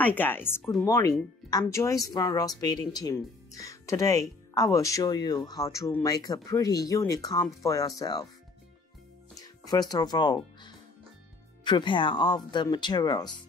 Hi guys, good morning. I'm Joyce from Ross Building team. Today, I will show you how to make a pretty unique comp for yourself. First of all, prepare all of the materials.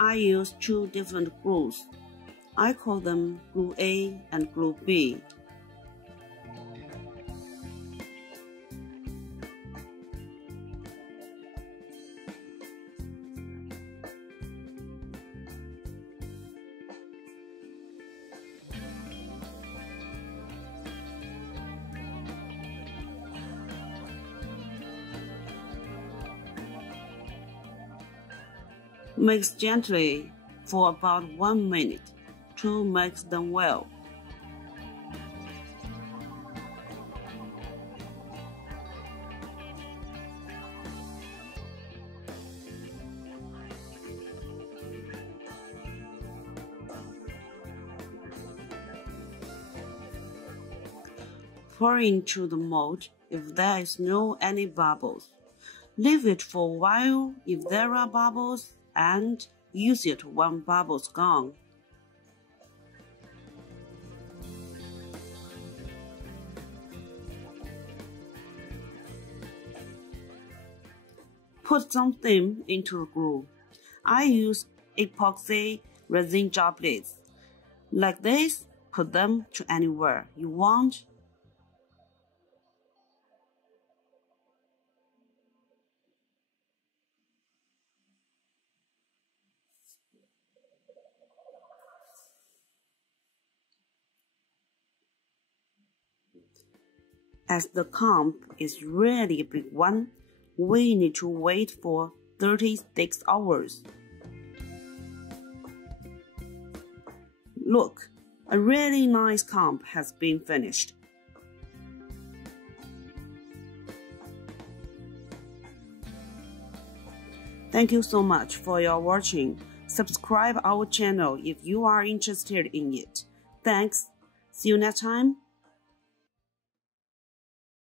I use two different glues. I call them glue A and glue B. Mix gently for about 1 minute to mix them well. Pour into the mold if there is no any bubbles. Leave it for a while if there are bubbles, and use it when bubbles gone. Put some thin into the glue. I use epoxy resin droplets. Like this, put them to anywhere you want. As the comp is really a big one, we need to wait for 36 hours. Look, a really nice comp has been finished. Thank you so much for your watching. Subscribe our channel if you are interested in it. Thanks. See you next time.